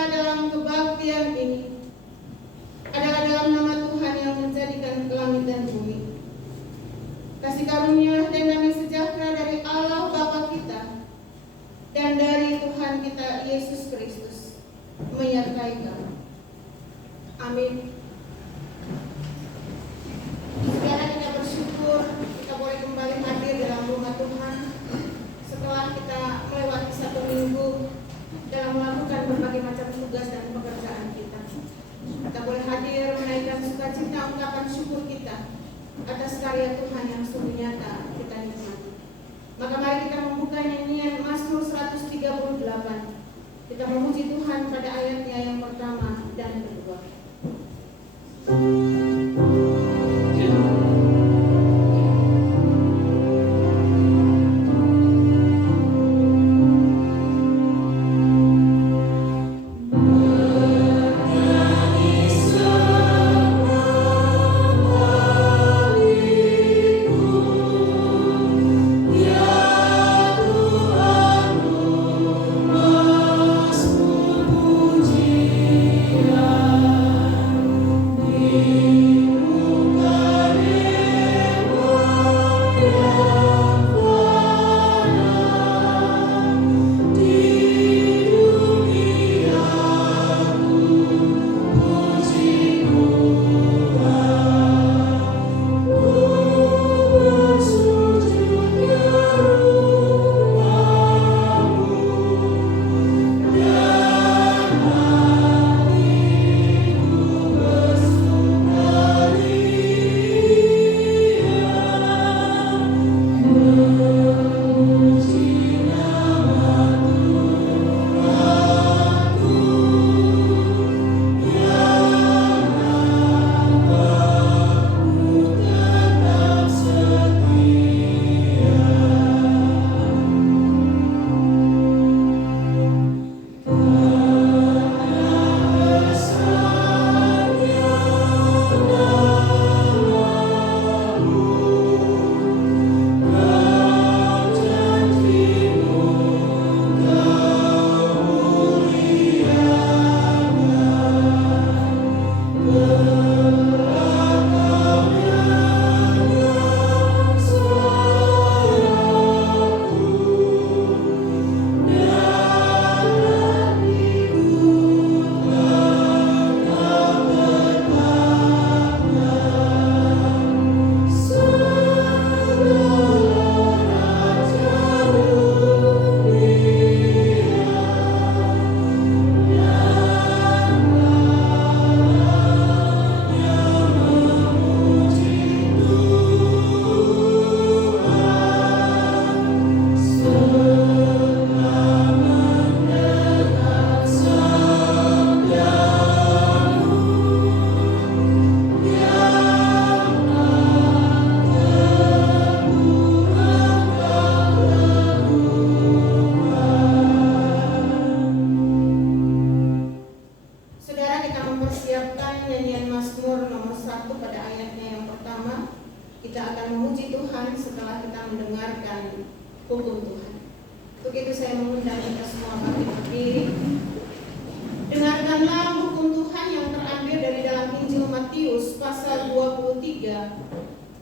kita dalam kebaktian ini adalah dalam nama Tuhan yang menjadikan langit dan bumi. Kasih karunia dan damai sejahtera dari Allah Bapa kita dan dari Tuhan kita Yesus Kristus menyertai kamu. Amin. Saudara, kita bersyukur kita boleh kembali hadir dalam rumah Tuhan setelah kita melewati satu minggu dalam melakukan berbagai macam tugas dan pekerjaan kita. Kita boleh hadir menaikkan sukacita ungkapan syukur kita atas karya Tuhan yang sungguh nyata kita nikmati. Maka mari kita membuka nyanyian Mazmur 138. Kita memuji Tuhan pada ayatnya yang pertama dan kedua.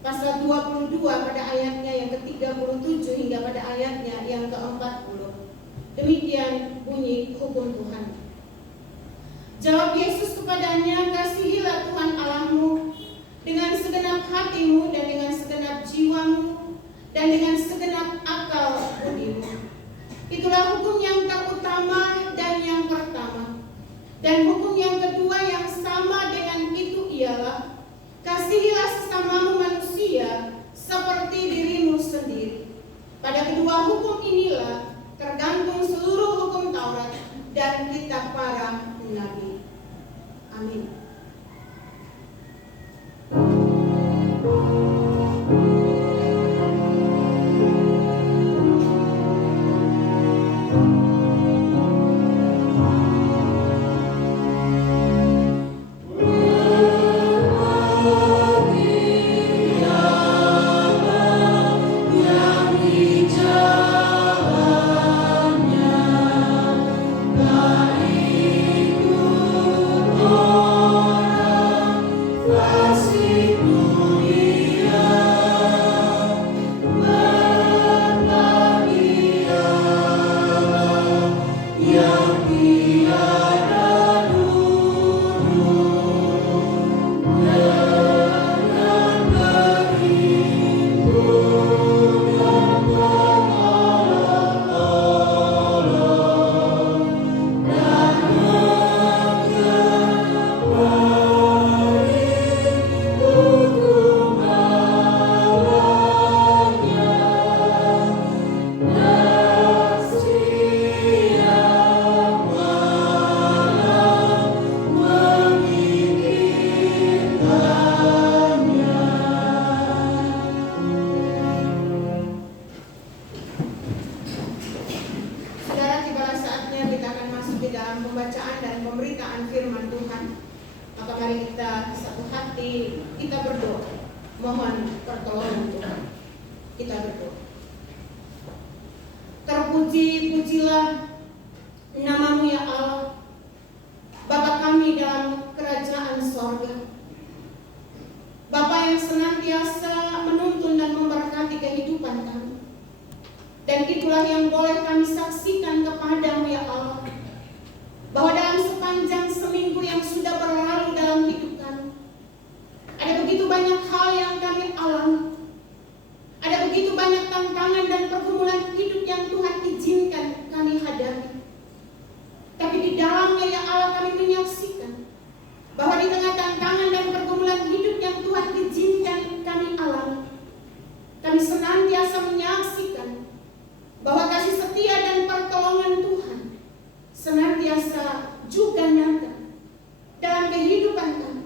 Pasal 22 pada ayatnya yang ke-37 hingga pada ayatnya yang ke-40. Demikian bunyi hukum Tuhan. Jawab Yesus kepadanya, kasihilah Tuhan Allahmu dengan segenap hatimu dan dengan segenap jiwamu dan dengan segenap akal budimu. Itulah hukum yang terutama dan yang pertama. Dan hukum yang kedua yang sama dengan itu ialah, kasihilah sesamamu manusia seperti dirimu sendiri. Pada kedua hukum inilah tergantung seluruh hukum Taurat dan kitab para nabi. Amin. Baik pemberitaan firman Tuhan, maka mari kita satu hati kita berdoa, mohon pertolongan Tuhan. Kita berdoa. Terpuji-pujilah nama-Mu ya Allah, Bapa kami dalam kerajaan sorga, Bapa yang senantiasa menuntun dan memberkati kehidupan kami. Dan itulah yang boleh kami saksikan kepadamu ya Allah, bahwa dalam sepanjang seminggu yang sudah berlalu dalam hidup kami, ada begitu banyak hal yang kami alami, ada begitu banyak tantangan dan pergumulan hidup yang Tuhan izinkan kami hadapi. Tapi di dalamnya ya Allah kami menyaksikan bahwa di tengah tantangan dan pergumulan hidup yang Tuhan izinkan kami alami, kami senantiasa menyaksikan bahwa kasih setia dan pertolongan Tuhan senantiasa juga nyata dalam kehidupan kami,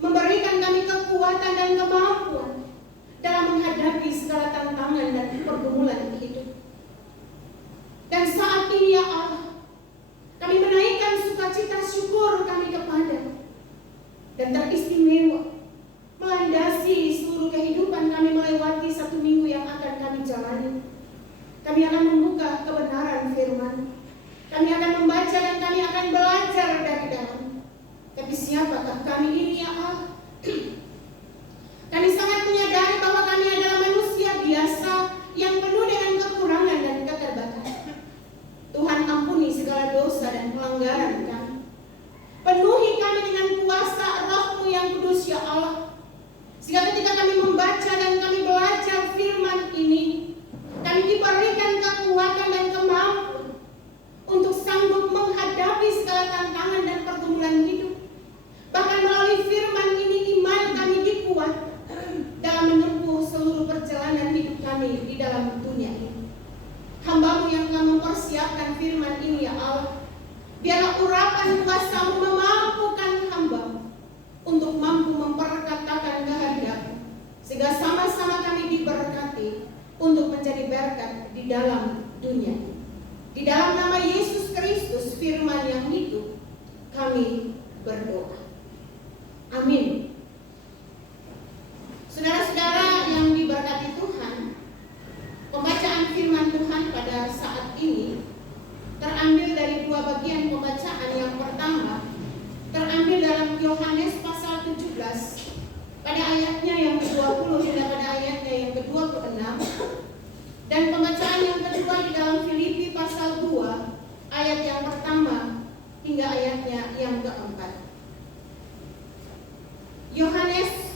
memberikan kami kekuatan dan kemampuan dalam menghadapi segala tantangan dan pergumulan hidup. Dan saat ini ya Allah, kami menaikkan sukacita syukur kami kepada dan teristimewa melandasi seluruh kehidupan kami melewati satu minggu yang akan kami jalani. Kami akan membuka kebenaran firman, kami akan membaca dan kami akan belajar dari dalam. Tapi siapakah kami ini ya Allah? Kami sangat menyadari bahwa kami adalah manusia biasa yang penuh dengan kekurangan dan keterbatasan. Tuhan ampuni segala dosa dan pelanggaran kami. Penuhi kami dengan kuasa Roh-Mu yang kudus ya Allah, sehingga ketika kami membaca dan kami belajar firman ini, kami diberikan kekuatan dan kemampuan untuk sanggup menghadapi segala tantangan dan pergumulan hidup. Bahkan melalui firman ini iman kami dikuatkan dalam menempuh seluruh perjalanan hidup kami di dalam dunia ini. Hamba-Mu yang telah mempersiapkan firman ini ya Allah, biarlah urapan kuasa-Mu memampukan hamba-Mu untuk mampu memperkatakan kehendak-Mu, sehingga sama-sama kami diberkati untuk menjadi berkat di dalam dunia. Di dalam nama Yesus Kristus firman yang hidup, kami berdoa. Amin. Saudara-saudara yang diberkati Tuhan, pembacaan firman Tuhan pada saat ini terambil dari dua bagian pembacaan. Yang pertama terambil dalam Yohanes pasal 17 pada ayatnya yang ke-20 hingga pada ayatnya yang ke-26, dan pembacaan yang kedua di dalam Filipi pasal 2 ayat yang pertama hingga ayatnya yang keempat. Yohanes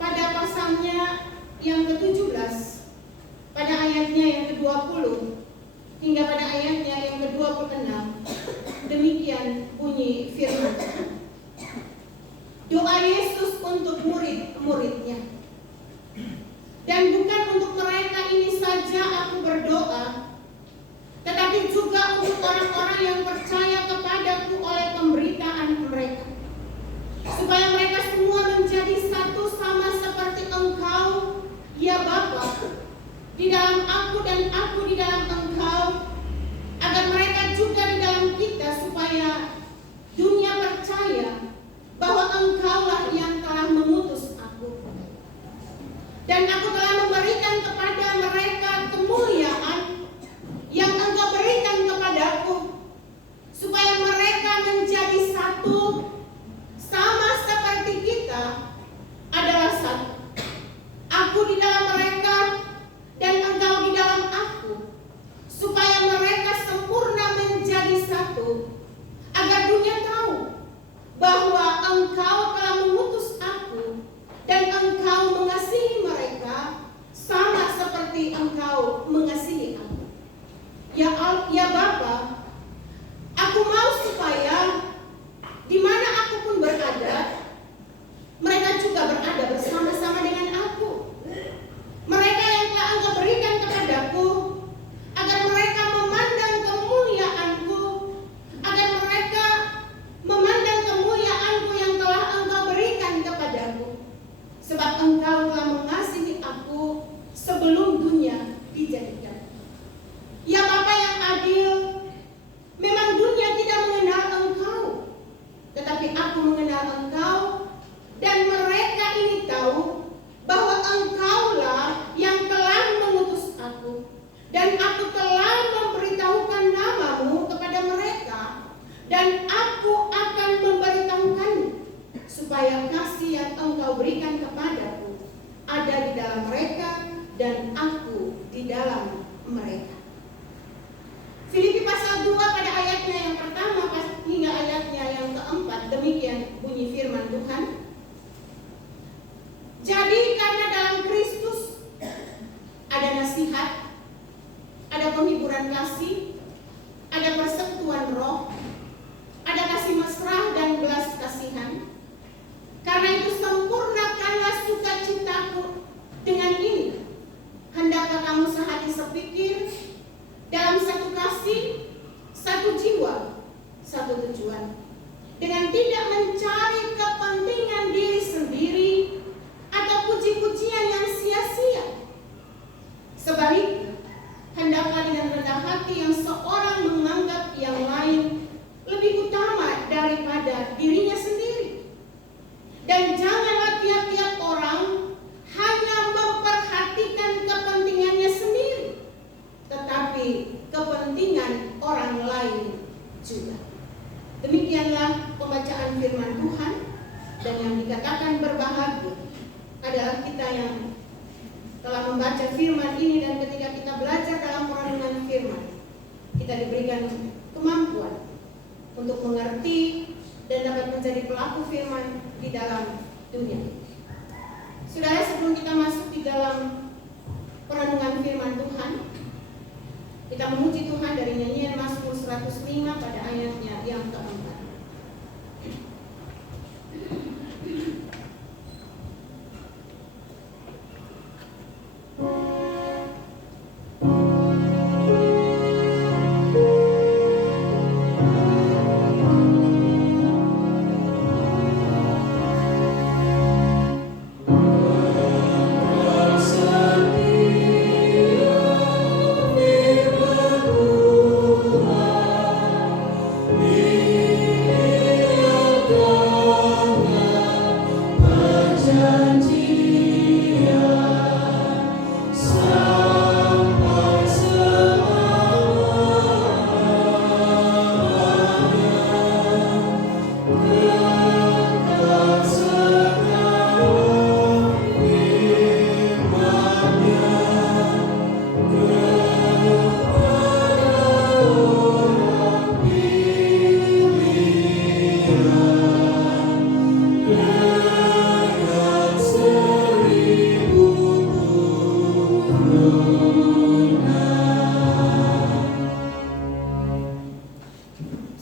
pada pasalnya yang ke-17 pada ayatnya yang ke-20 hingga pada ayatnya yang ke-26, demikian bunyi firman. Doa Yesus untuk murid-muridnya. Dan bukan untuk mereka ini saja aku berdoa, tetapi juga untuk orang-orang yang percaya kepadaku oleh pemberitaan mereka, supaya mereka semua menjadi satu sama seperti Engkau, ya Bapa, di dalam aku dan aku di dalam Engkau, agar mereka juga di dalam kita, supaya dunia percaya bahwa Engkaulah yang telah mengutus aku. Dan aku telah memberikan kepada mereka kemuliaan yang Engkau berikan kepadaku, supaya mereka menjadi satu, sama seperti kita adalah satu. Aku di dalam mereka dan Engkau di dalam aku, supaya mereka sempurna menjadi satu, agar dunia tahu bahwa Engkau telah mengutus aku dan Engkau mengasihi mereka sama seperti Engkau mengasihi aku. Ya Bapa, aku mau supaya di mana aku pun berada, mereka juga berada bersama-sama dengan aku. Mereka yang telah Engkau berikan kepadaku, agar mereka memandang kemuliaanku, agar mereka memandang kemuliaanku yang telah Engkau berikan kepadaku, sebab Engkau telah mengasihi aku sebelum dunia dijadikan. Ya Bapa yang adil, memang dunia tidak mengenal aku akan memberitahukannya, supaya kasih yang engkau berikan kepadaku ada di dalam mereka dan aku di dalam mereka. Filipi pasal 2 pada ayatnya yang pertama hingga ayatnya yang keempat, demikian bunyi firman Tuhan. Jadi karena dalam Kristus ada nasihat, ada penghiburan kasih, ada persekutuan roh, ada kasih mesra dan belas kasihan. Karena itu sempurnakanlah sukacitaku dengan ini. Hendaklah kamu sehati sepikir, dalam satu kasih, satu jiwa, satu tujuan, dengan tidak mencari kepentingan diri sendiri atau puji-pujian yang sia-sia. Sebaliknya, hendaklah dengan rendah hati yang seorang menganggap yang lain lebih utama daripada dirinya sendiri. Dan janganlah tiap-tiap orang hanya memperhatikan kepentingannya sendiri, tetapi kepentingan orang lain juga. Demikianlah pembacaan firman Tuhan, dan yang dikatakan berbahagia adalah kita yang telah membaca firman ini, dan ketika kita belajar dalam perenungan firman, kita diberikan kemampuan untuk mengerti dan dapat menjadi pelaku firman di dalam dunia. Saudara, sebelum kita masuk di dalam perenungan firman Tuhan, kita memuji Tuhan dari nyanyian Mazmur 105 pada ayatnya yang keempat.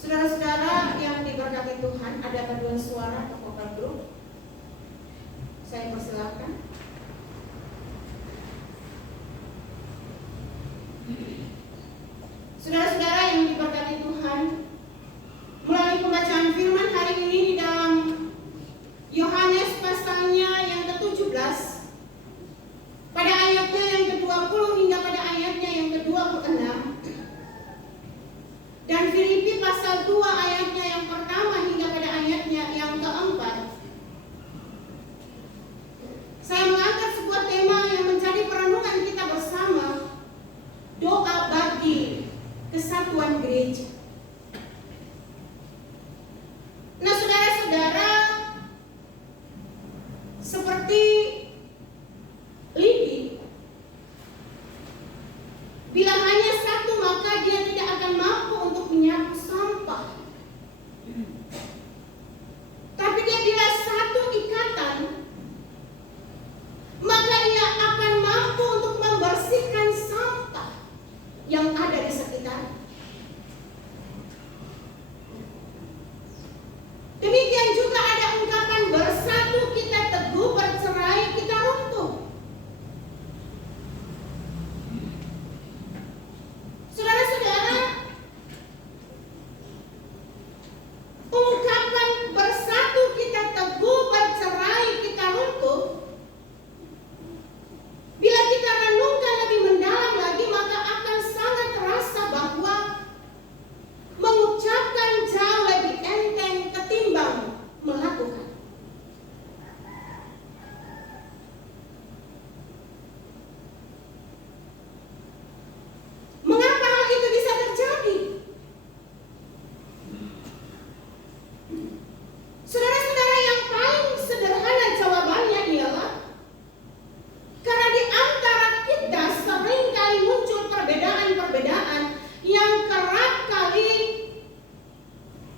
Saudara-saudara yang diberkati Tuhan, ada paduan suara atau vokal grup? Saya persilahkan. Saudara-saudara yang diberkati Tuhan, melalui pembacaan firman hari ini di dalam Yohanes pasalnya yang ke-17, pada ayatnya yang ke-20 hingga pada ayatnya yang ke-26, dan Filipi pasal 2 ayatnya yang pertama hingga pada ayatnya yang keempat, saya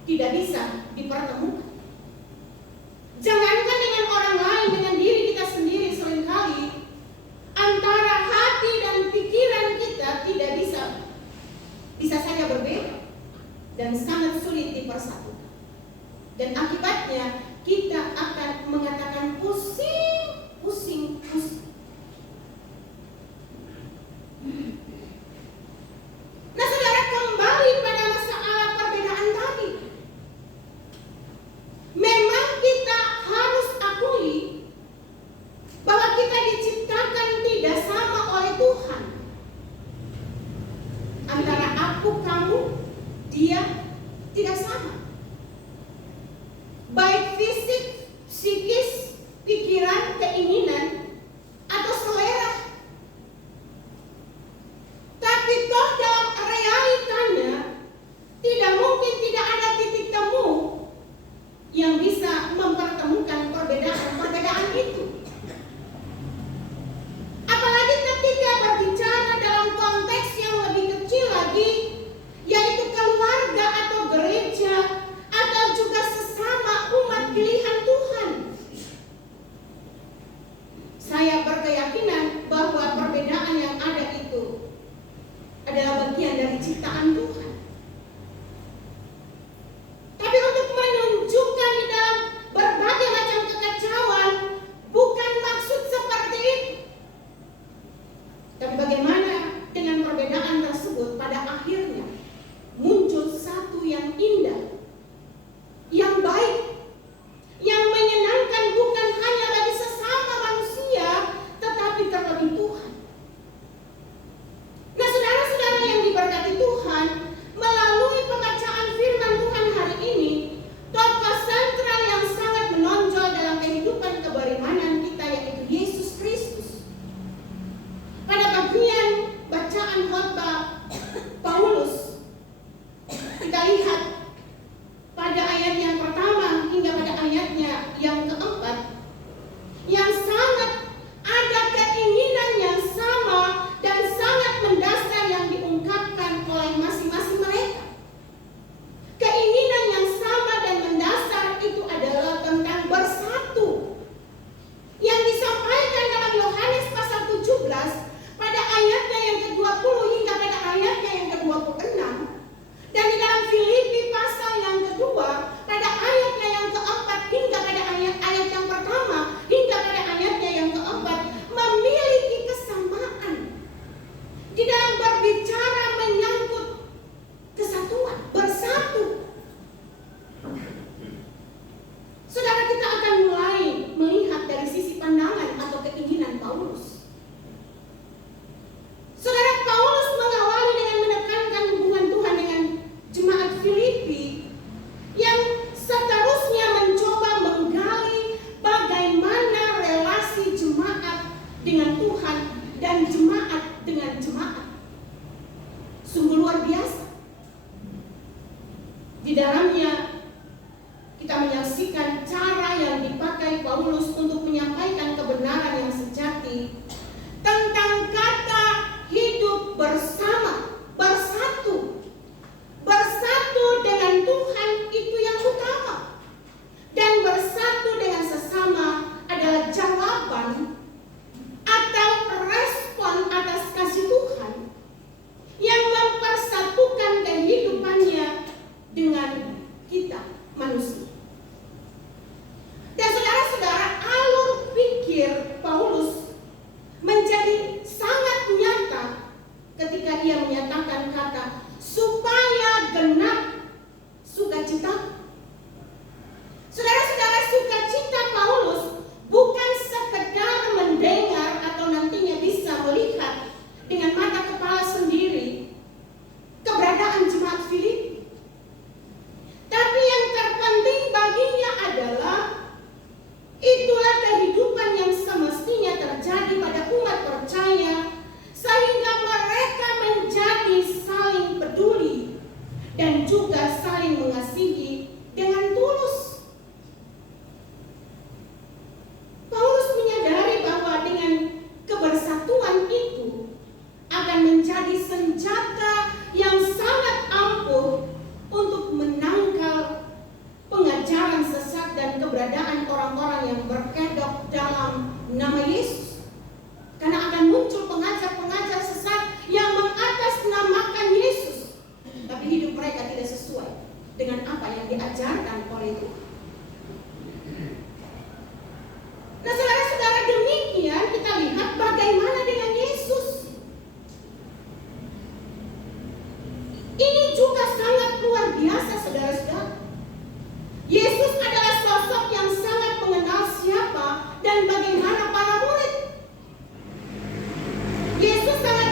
tidak bisa dipertemukan. Jangankan dengan orang lain, dengan diri kita sendiri seringkali antara hati dan pikiran kita tidak bisa saja berbeda dan sangat sulit dipersatukan. Dan akibatnya kita akan mengatakan pusing. Nah, saudara, kembali pada masalah perbedaan tadi. Memang kita harus akui bahwa kita diciptakan tidak sama oleh Tuhan. Antara aku, kamu, dia tidak sama. Baik fisik, psikis, pikiran, keinginan diajarkan oleh Tuhan. Nah, saudara-saudara, demikian kita lihat bagaimana dengan Yesus. Ini juga sangat luar biasa, saudara-saudara. Yesus adalah sosok yang sangat mengenal siapa dan bagaimana para murid. Yesus sangat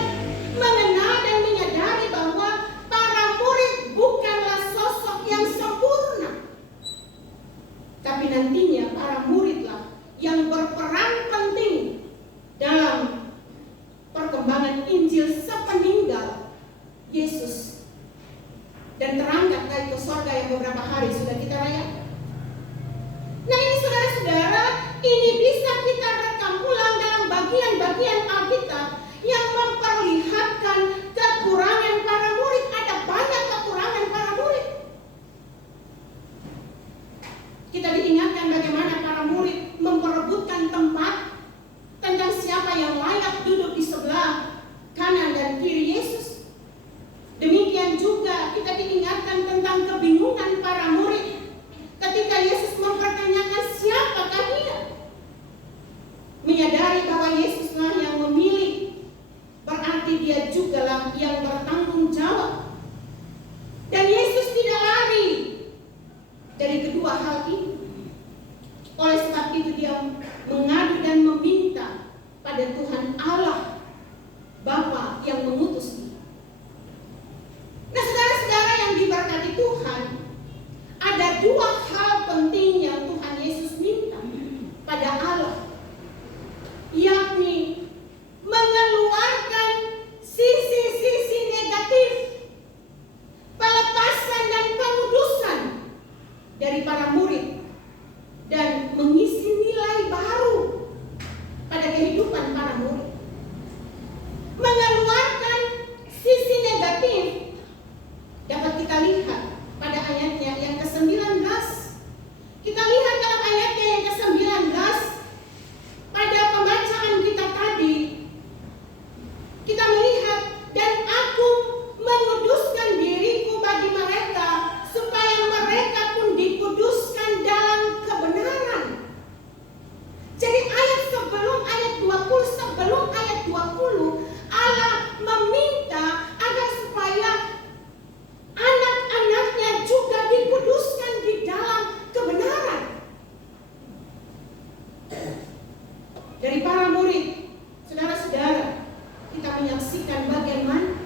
mengenal dan menyadari bahwa para murid bukanlah sosok yang sempurna, tapi nantinya para muridlah yang berperan penting dalam perkembangan Injil sepeninggal Yesus dan terangkat naik ke surga yang beberapa hari sudah kita rayakan. Nah, ini saudara-saudara, ini bisa kita rekam ulang dalam bagian-bagian Alkitab yang memperlihatkan kekurangan para murid. Ada banyak kekurangan para murid. Kita diingatkan bagaimana para murid memperebutkan tempat tentang siapa yang layak duduk di sebelah kanan dan kiri Yesus. Demikian juga kita diingatkan tentang kebingungan para murid ketika Yesus mempertanyakan siapakah dia. Menyadari bahwa Yesuslah yang memilih, berarti dia jugalah yang bertanggung jawab. Dan Yesus tidak lari dari kedua hal ini. Oleh sebab itu dia mengadu dan meminta pada Tuhan Allah Bapa yang mengutus dia. Nah, saudara-saudara yang diberkati Tuhan, ada dua hal penting yang Tuhan Yesus minta pada Allah, yakni mengeluarkan sisi-sisi negatif, pelepasan dan pengudusan dari para murid, dan mengisi nilai baru pada kehidupan para murid. Mengeluarkan sisi negatif dapat kita lihat pada ayatnya yang ke-19. Kita lihat dalam ayatnya yang ke-19 pada pembacaan kita tadi. Kita melihat, dan aku menguduskan diriku bagi mereka supaya mereka pun dikuduskan dalam kebenaran. Jadi ayat sebelum ayat 20, sebelum ayat 20, Allah meminta agar supaya anak-anaknya juga dikuduskan di dalam kebenaran. Dari para murid, saudara-saudara, kita menyaksikan bagaimana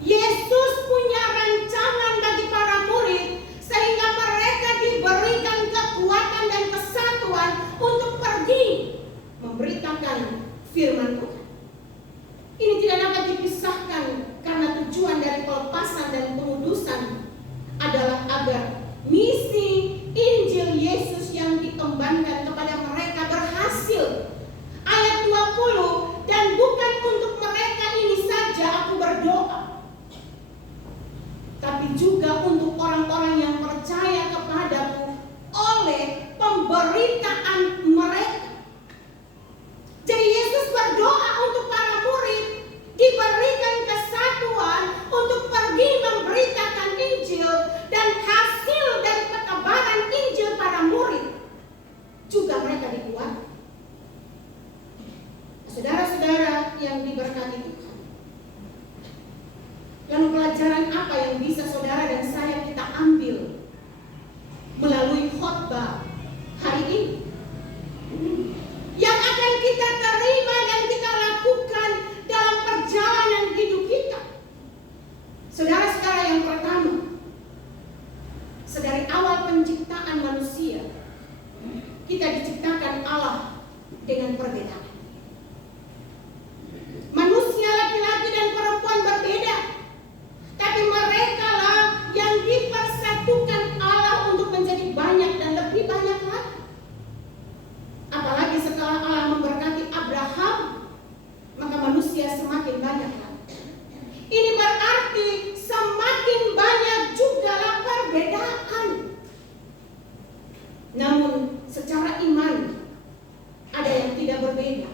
Yesus punya rancangan bagi para murid sehingga mereka diberikan kekuatan dan kesatuan untuk pergi memberitakan firman Tuhan. Ini tidak dapat dipisahkan karena tujuan dari pelepasan dan pengudusan adalah agar misi Injil Yesus yang dikembangkan kepada mereka berhasil. Ayat 20, dan bukan untuk mereka ini saja aku berdoa, tapi juga untuk orang-orang yang percaya kepadaku oleh pemberitaan mereka. Jadi Yesus berdoa untuk para murid diberikan kesatuan untuk pergi memberitakan Injil, dan hasil dari penebaran Injil para murid juga mereka dikuatkan. Saudara-saudara yang diberkati Tuhan, lalu pelajaran apa yang bisa saudara dan saya kita ambil melalui khotbah hari ini, yang akan kita terima dan kita lakukan dalam perjalanan hidup kita? Saudara-saudara, yang pertama, sedari awal penciptaan manusia, kita diciptakan Allah dengan perbedaan. Manusia laki-laki dan perempuan berbeda, tapi mereka lah yang dipersatukan Allah untuk menjadi banyak dan lebih banyak lagi. Apalagi setelah Allah memberkati Abraham, maka manusia semakin banyak lagi. Ini berarti semakin banyak jugalah perbedaan. Namun secara iman ada yang tidak berbeda.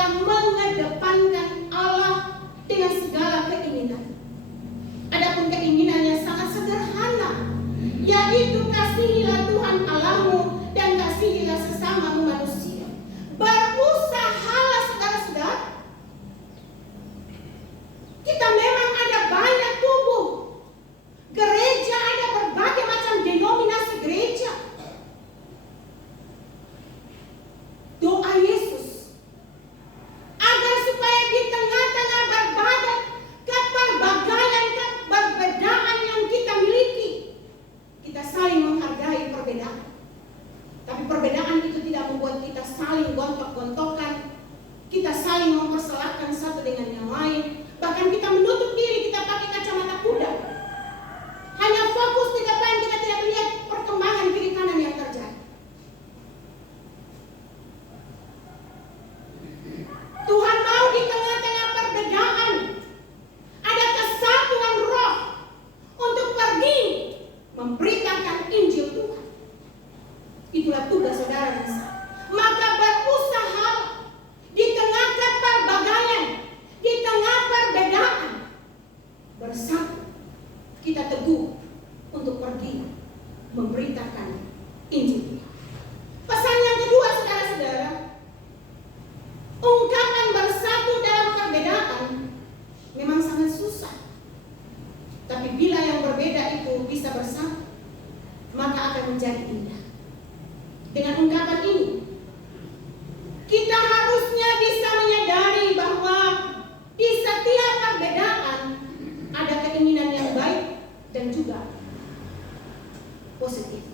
dalam mengedepankan Allah dengan segala keinginan. Adapun keinginannya sangat sederhana, yaitu kasihilah Tuhan Allahmu dan kasihilah sesamamu manusia. Berusahalah saudara-saudara. Kita memang ada banyak tubuh. Gereja ada berbagai macam denominasi gereja. Doa Yesus agar supaya di tengah-tengah berbagai kepelbagaian keberbedaan yang kita miliki, kita saling menghargai perbedaan. Tapi perbedaan itu tidak membuat kita saling gontok-gontokan, kita saling mempersalahkan satu dengan yang lain. Bahkan kita menutup diri, kita pakai kacamata kuda. Hanya fokus di depan, kita tidak melihat perkembangan kiri kanan yang terjadi. Tuhan mau di tengah-tengah perbedaan ada kesatuan roh untuk pergi memberitakan Injil Tuhan. Itulah tugas saudara dan saya. Maka berusaha di tengah keperbagaian, di tengah perbedaan, bersatu kita teguh untuk pergi memberitakan Injil Tuhan. Pesan yang kedua saudara-saudara, ungkapan bersatu dalam perbedaan memang sangat susah. Tapi bila yang berbeda itu bisa bersatu, maka akan menjadi indah. Dengan ungkapan ini, kita harusnya bisa menyadari bahwa di setiap perbedaan ada keinginan yang baik dan juga positif.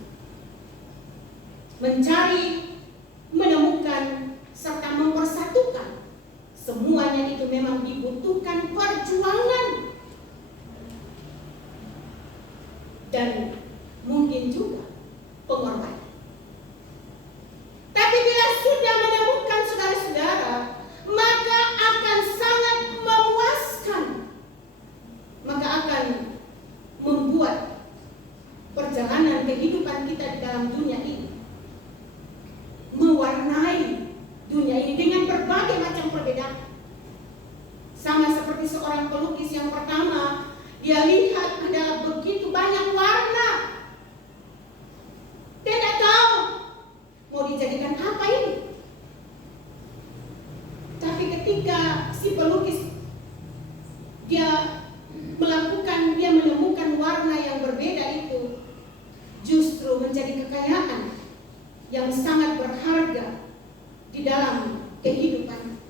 Mencari, menemukan, serta mempersatukan, semuanya itu memang dibutuhkan perjuangan dan mungkin juga pengorbanan. Tapi bila sudah menemukan saudara-saudara, maka akan sangat memuaskan, maka akan membuat perjalanan kehidupan kita di dalam dunia ini, mewarnai dunia ini dengan berbagai macam perbedaan. Sama seperti seorang pelukis yang pertama, dia lihat adalah begitu banyak warna. Dia tidak tahu mau dijadikan apa ini. Tapi ketika si pelukis dia menemukan warna yang berbeda itu, justru menjadi kekayaan yang sangat berharga di dalam kehidupan.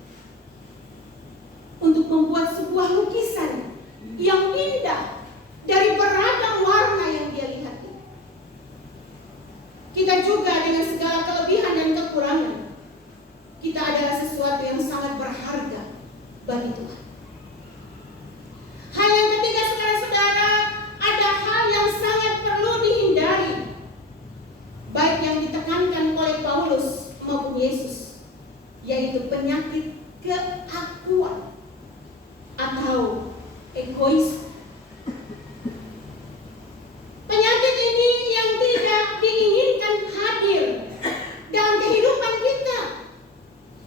Untuk membuat sebuah lukisan yang indah dari beragam warna yang dia lihat. Kita juga dengan segala kelebihan dan kekurangan, kita adalah sesuatu yang sangat berharga bagi Tuhan. Hal yang ketiga saudara-saudara, ada hal yang sangat perlu dihindari, baik yang ditekankan oleh Paulus maupun Yesus, yaitu penyakit keakuan atau egois. Penyakit ini yang tidak diinginkan hadir dalam kehidupan kita.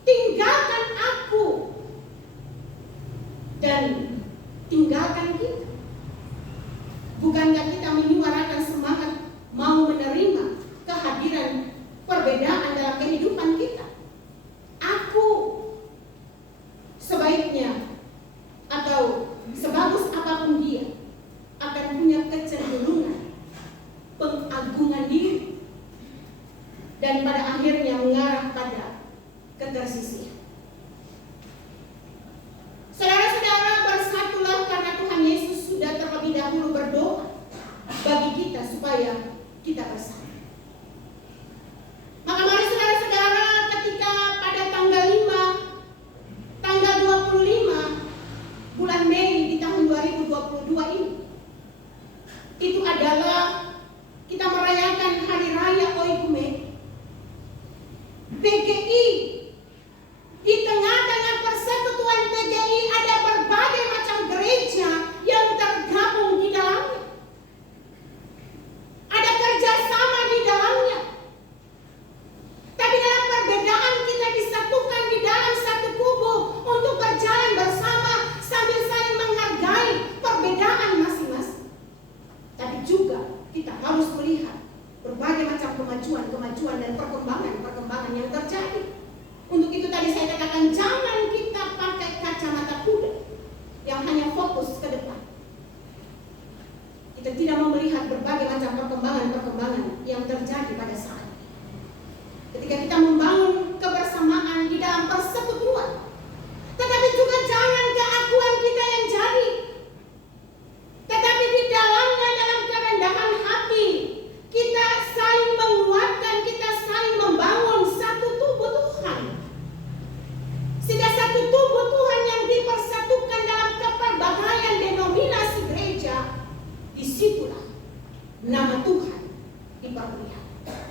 Tinggalkan aku dan tinggalkan kita. Bukankah kita menyuarakan semangat mau menerima kehadiran perbedaan dalam kehidupan kita? Aku sebaiknya atau sebagus apapun dia akan punya kecenderungan pengagungan diri dan pada akhirnya mengarah pada ketersisihan. Saudara-saudara, bersatulah karena Tuhan Yesus sudah terlebih dahulu berdoa bagi kita supaya kita bersatu. Maka mari saudara-saudara, ketika pada tanggal 25 bulan Mei di tahun 2022 ini, itu adalah kita merayakan Hari Raya Oikumene. PGI, di tengah-tengah persekutuan PGI ada berbagai macam gereja yang tergabung di dalamnya. Ada kerjasama di dalamnya. Tapi dalam perbedaan kita disatukan di dalam satu kubu dalam persekutuan. Tetapi juga jangan keakuan kita yang jadi, tetapi di dalamnya dalam kerendahan hati kita saling menguatkan, kita saling membangun satu tubuh Tuhan. Sehingga satu tubuh Tuhan yang dipersatukan dalam kepelbagaian denominasi gereja, disitulah nama Tuhan diperlihatkan.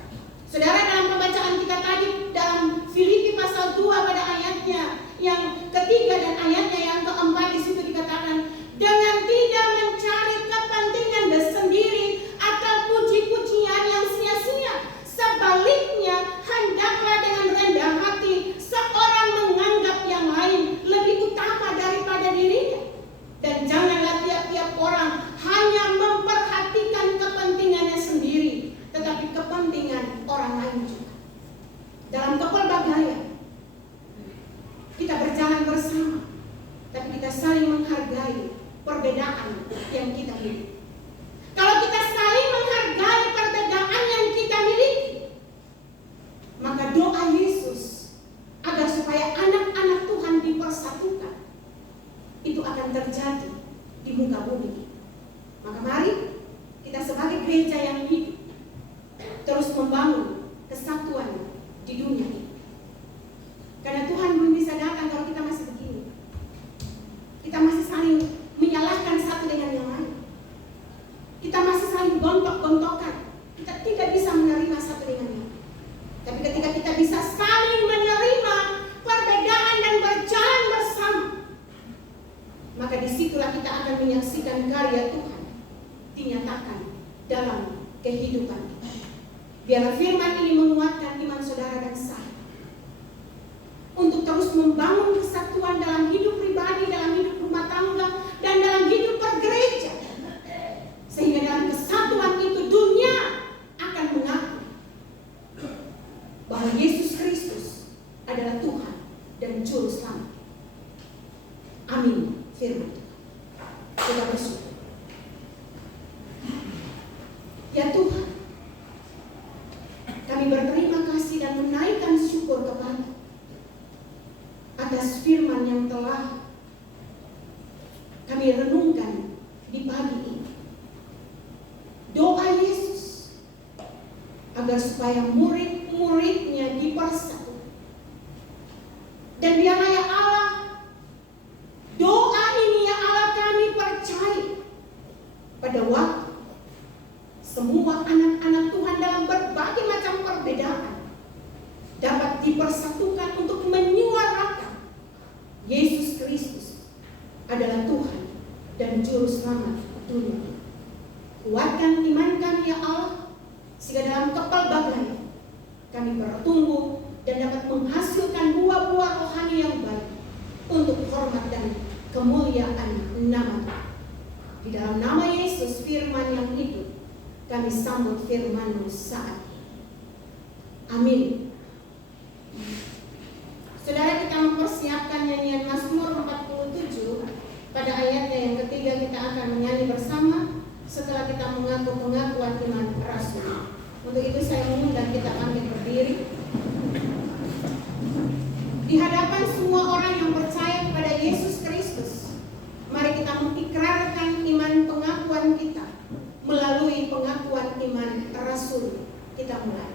Saudara, dalam pembacaan kita tadi dalam Filipi pasal 2 pada ayatnya yang ketiga dan ayatnya yang keempat, di situ dikatakan, dengan tidak mencari kepentingan sendiri atau puji-pujian yang sia-sia, sebaliknya hendaklah dengan rendah hati seorang menganggap yang lain lebih utama daripada dirinya, dan janganlah tiap-tiap orang hanya memperhatikan kepentingannya sendiri, tetapi kepentingan orang lain juga. Dalam kepelbagaian kita berjalan bersama, tapi kita saling menghargai perbedaan yang kita miliki. Kalau kita saling menghargai perbedaan yang kita miliki, maka doa Yesus agar supaya anak-anak Tuhan dipersatukan itu akan terjadi di muka bumi. Maka mari kita sebagai gereja yang hidup terus membangun kesatuan di dunia ini. Karena Tuhan belum bisa datang kalau kita masih begini. Kita masih saling menyalahkan satu dengan yang lain. Kita masih saling gontok-gontokan. Kita tidak bisa menerima satu dengan yang lain. Tapi ketika kita bisa saling menerima perbedaan dan berjalan bersama, maka disitulah kita akan menyaksikan karya Tuhan dinyatakan dalam kehidupan kita. Biarlah firman ini menguatkan iman saudara dan saya untuk terus membangun kesatuan dalam hidup pribadi, dalam hidup rumah tangga, dan dalam hidup bergereja. Sehingga dalam kesatuan itu dunia akan mengaku bahwa Yesus Kristus adalah Tuhan dan Juru Selamat. Amin. Firman Tuhan. Kita bersyukur. Ya Tuhan, kami berterima kasih dan menaikkan syukur kepada atas firman yang telah kami renungkan di pagi ini. Doa Yesus agar supaya murid-muridnya dipersatukan. Dan biarlah ya Allah, doa ini ya Allah kami percaya pada waktu semua anak-anak Tuhan dalam berbagai macam perbedaan dapat dipersatukan untuk menyuarakan Yesus Kristus adalah Tuhan dan Juru Selamat dunia. Kuatkan iman kami ya Allah, sehingga dalam kepelbagaian kami bertumbuh dan dapat menghasilkan buah-buah rohani yang baik untuk hormat dan kemuliaan nama Tuhan. Di dalam nama Yesus firman yang hidup, kami sambut firman-Mu saat ini. Amin. Saudara, kita mempersiapkan nyanyian Mazmur 47. Pada ayatnya yang ketiga kita akan menyanyi bersama setelah kita mengaku pengakuan iman rasul. Untuk itu saya mengundang kita bangkit berdiri. Di hadapan semua orang yang percaya kepada Yesus Kristus, mari kita mengikrarkan iman pengakuan kita melalui pengakuan iman rasul. Kita mulai.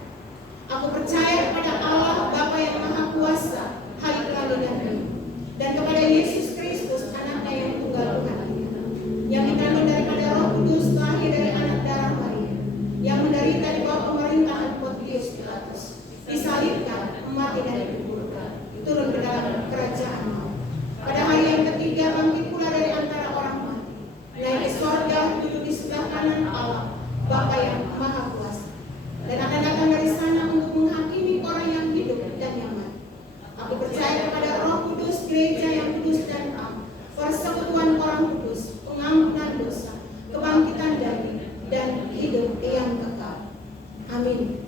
Aku percaya kepada Allah Bapa yang Maha Kuasa, Haikal dan Hidup, dan kepada Yesus Kristus, Anaknya yang tunggal Tuhan, yang dikandung daripada Roh Kudus, lahir dari anak darah Maria, yang menderita di bawah pemerintahan Pontius Pilatus, disalibkan, mati dan dikuburkan, turun ke dalam kerajaan maut. Pada hari yang ketiga bangkit pula dari antara orang mati, naik ke sorga, duduk di sebelah kanan Allah, Bapa yang Maha Kuasa, dan akan datang dari sana untuk menghakimi orang yang hidup dan yang mati. Aku percaya kepada Roh Kudus, gereja yang kudus dan am, persekutuan orang kudus, pengampunan dosa, kebangkitan dari dan hidup yang kekal. Amin.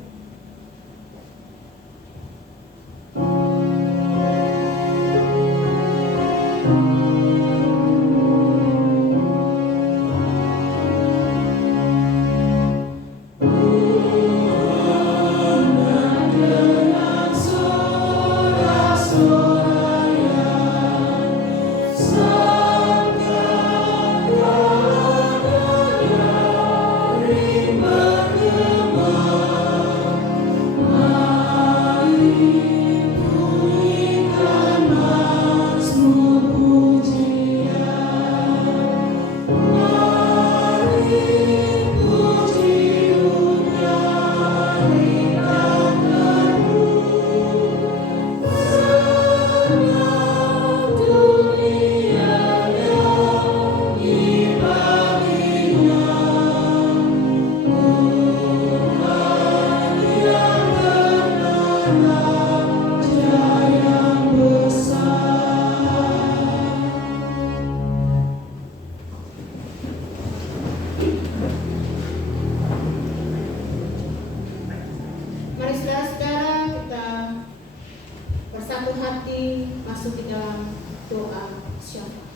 satu hati masuk di dalam doa syafaat.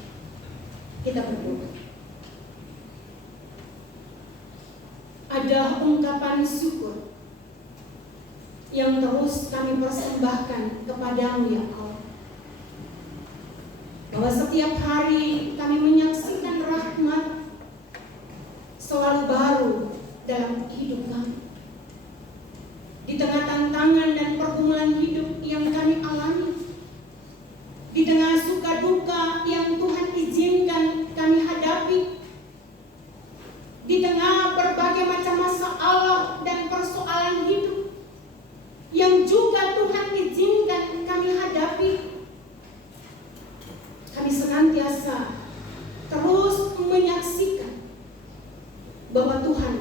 Kita berdoa. Ada ungkapan syukur yang terus kami persembahkan kepadamu ya Allah, bahwa setiap hari kami menyaksikan rahmat selalu baru dalam hidup kami. Di tengah tantangan dan pergumulan hidup yang kami alami, di tengah suka duka yang Tuhan izinkan kami hadapi, di tengah berbagai macam masalah dan persoalan hidup yang juga Tuhan izinkan kami hadapi, kami senantiasa terus menyaksikan bahwa Tuhan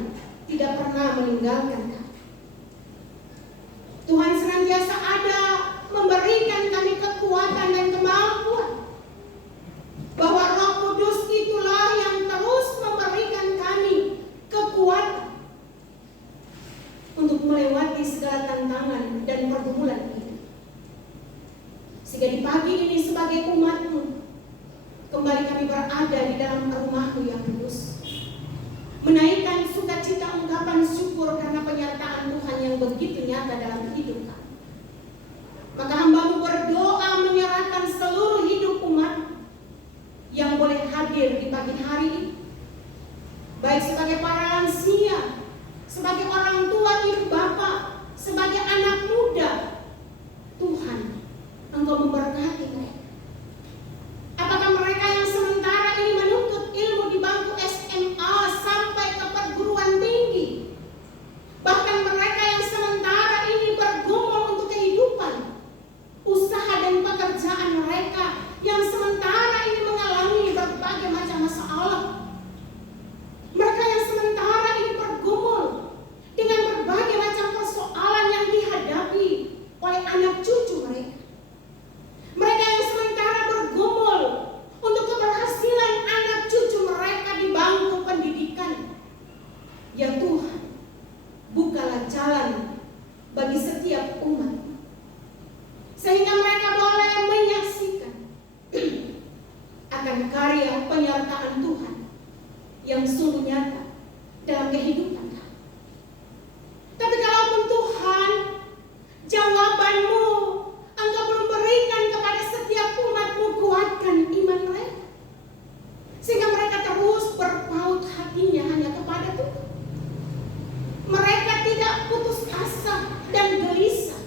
tidak pernah meninggalkan kami. Tuhan senantiasa ada memberikan kami kekuatan dan kemampuan, bahwa Roh Kudus itulah yang terus memberikan kami kekuatan untuk melewati segala tantangan dan pergumulan ini. Sehingga di pagi ini sebagai umat-Mu, kembali kami berada di dalam rumah-Mu yang kudus, menaikkan sukacita ungkapan syukur karena penyertaan Tuhan yang begitu nyata dalam hidup kami. Maka hamba-Mu berdoa menyerahkan seluruh hidup umat yang boleh hadir di pagi hari ini, baik sebagai para lansia, sebagai orang tua, ibu bapak, sebagai anak muda. Tuhan, Engkau memberkati mereka. Apakah mereka yang sementara ini menuntut ilmu di bangku SMA sampai ke perguruan tinggi, bahkan mereka yang sementara ini bergumul untuk kehidupan, usaha dan pekerjaan mereka yang sementara ini mengalami berbagai macam masalah, mereka yang sementara ini bergumul dengan berbagai macam persoalan yang dihadapi oleh anak cucu mereka, mereka yang sementara bergumul untuk keberhasilan anak cucu mereka di bangku pendidikan. Ya Tuhan, bukalah jalan bagi setiap umat, sehingga mereka boleh menyaksikan akan karya penyertaan Tuhan yang sungguh nyata dalam kehidupan kami. Tapi kalaupun Tuhan, jawaban-Mu Engkau belum berikan kepada setiap umat-Mu, kuatkan iman mereka, sehingga mereka terus berpaut hatinya hanya kepada Tuhan. Mereka tidak putus asa dan gelisah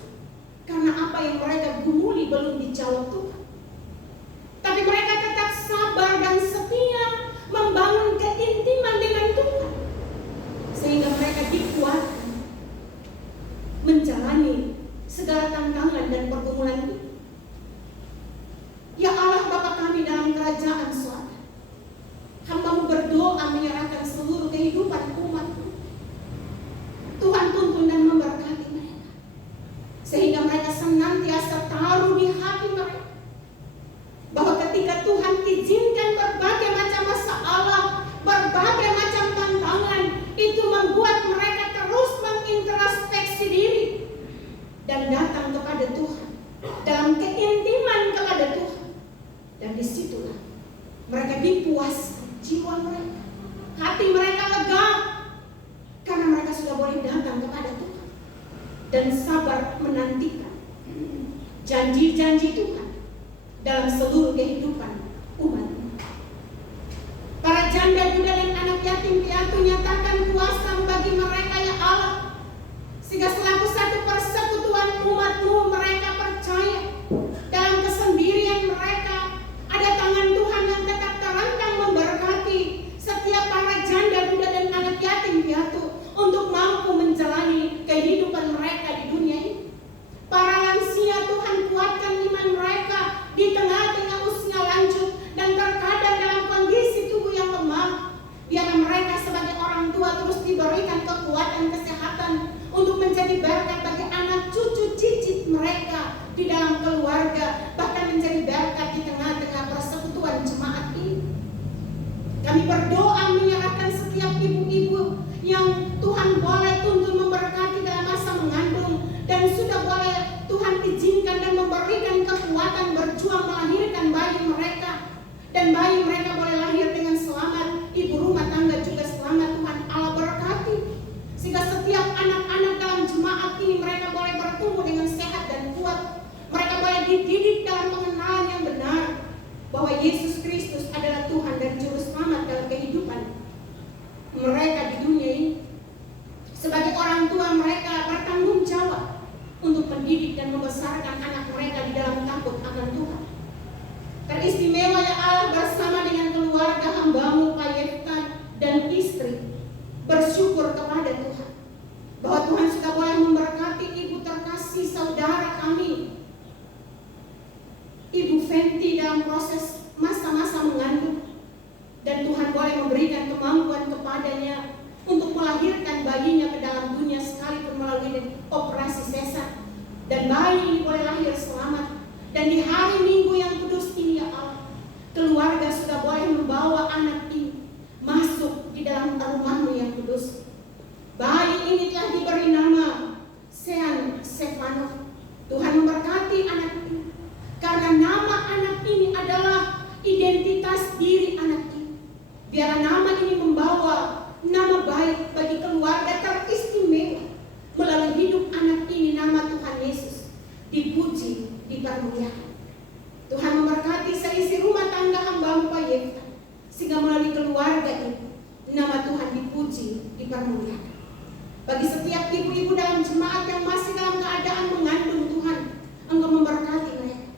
karena apa yang mereka gumuli belum dijawab Tuhan, tapi mereka tetap sabar dan setia membangun keintiman dengan Tuhan, sehingga mereka dikuatkan menjalani segala tantangan dan pergumulan ini. Ya Allah Bapa kami dalam kerajaan surga, hamba-Mu berdoa menyerahkan seluruh kehidupan umat-Mu. Tuhan tuntun dan memberkati mereka, sehingga mereka senantiasa taruh di hati mereka bahwa ketika Tuhan izinkan berbagai macam masalah, berbagai macam tantangan, itu membuat mereka terus mengintrospeksi diri dan datang kepada Tuhan dalam keintiman kepada Tuhan. Dan disitulah mereka dipuaskan jiwa mereka, hati mereka lega, karena mereka sudah boleh datang kepada Tuhan dan sabar menantikan janji-janji Tuhan dalam seluruh kehidupan umat. Para janda, duda dan anak yatim piatu, nyatakan kuasa bagi mereka ya Allah, sehingga selaku satu persekutuan umat-Mu mereka percaya dalam kesendirian mereka ada tangan Tuhan yang tetap terentang memberkati setiap para janda, duda dan anak yatim piatu untuk mampu menjalani kehidupan mereka di dunia ini. Para lansia, Tuhan kuatkan iman mereka di tengah-tengah usia lanjut dan terkadang dalam kondisi tubuh yang lemah. Biarlah mereka sebagai orang tua terus diberikan kekuatan kesehatan untuk menjadi berkat bagi anak cucu cicit mereka di dalam keluarga, bahkan menjadi berkat di tengah-tengah persekutuan jemaat ini. Kami berdoa menyerahkan setiap ibu-ibu yang Tuhan boleh tuntun memberkati dalam masa mengandung dan sudah boleh Tuhan izinkan dan memberikan kekuatan berjuang melahirkan bayi mereka. Dan bayi mereka boleh lahir dengan selamat. Ibu rumah tangga juga selamat. Tuhan Allah berkati. Sehingga setiap anak-anak dalam jemaat ini mereka boleh bertumbuh dengan sehat dan kuat. Mereka boleh dididik dalam pengenalan yang benar. Bahwa Yesus Kristus adalah Tuhan dan Juru Selamat dalam kehidupan mereka di dunia ini. Sebagai orang tua mereka bertanggung jawab untuk mendidik dan membesarkan anak mereka di dalam takut akan Tuhan. Teristimewa ya Allah bersama dengan keluarga hamba-Mu Pak Yefta dan istri bersyukur kepada Tuhan bahwa Tuhan sudah boleh memberkati ibu terkasih saudara kami Ibu Fenty dalam proses masa-masa mengandung, dan Tuhan boleh memberikan kemampuan kepadanya untuk melahirkan bayinya ke dalam dunia sekalipun melalui operasi sesar, dan bayi ini boleh lahir selamat. Dan di hari Minggu yang kudus ini ya Allah, keluarga sudah boleh membawa anak ini masuk di dalam rumah-Mu yang kudus. Bayi ini telah diberi nama Sean Stefano. Tuhan memberkati anak ini, karena nama anak ini adalah identitas diri anak ini. Biar nama ini membawa nama baik bagi keluarga teristimewa. Melalui hidup anak ini nama Tuhan Yesus dipuji, dipermuliakan. Tuhan memberkati seisi rumah tangga hamba-Mu Pak Yefta, sehingga melalui keluarga ini nama Tuhan dipuji, dipermuliakan. Bagi setiap ibu-ibu dalam jemaat yang masih dalam keadaan mengandung, Tuhan Engkau memberkati mereka.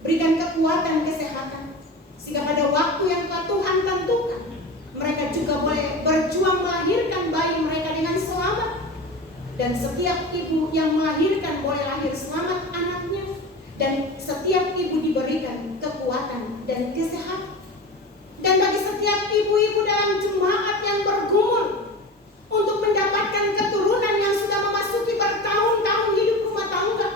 Berikan kekuatan, kesehatan, sehingga pada waktu yang Tuhan tentukan mereka juga boleh berjuang melahirkan bayi mereka dengan selamat. Dan setiap ibu yang melahirkan boleh lahir selamat anaknya. Dan setiap ibu diberikan kekuatan dan kesehatan. Dan bagi setiap ibu-ibu dalam jemaat yang bergumul untuk mendapatkan keturunan yang sudah memasuki bertahun-tahun hidup rumah tangga,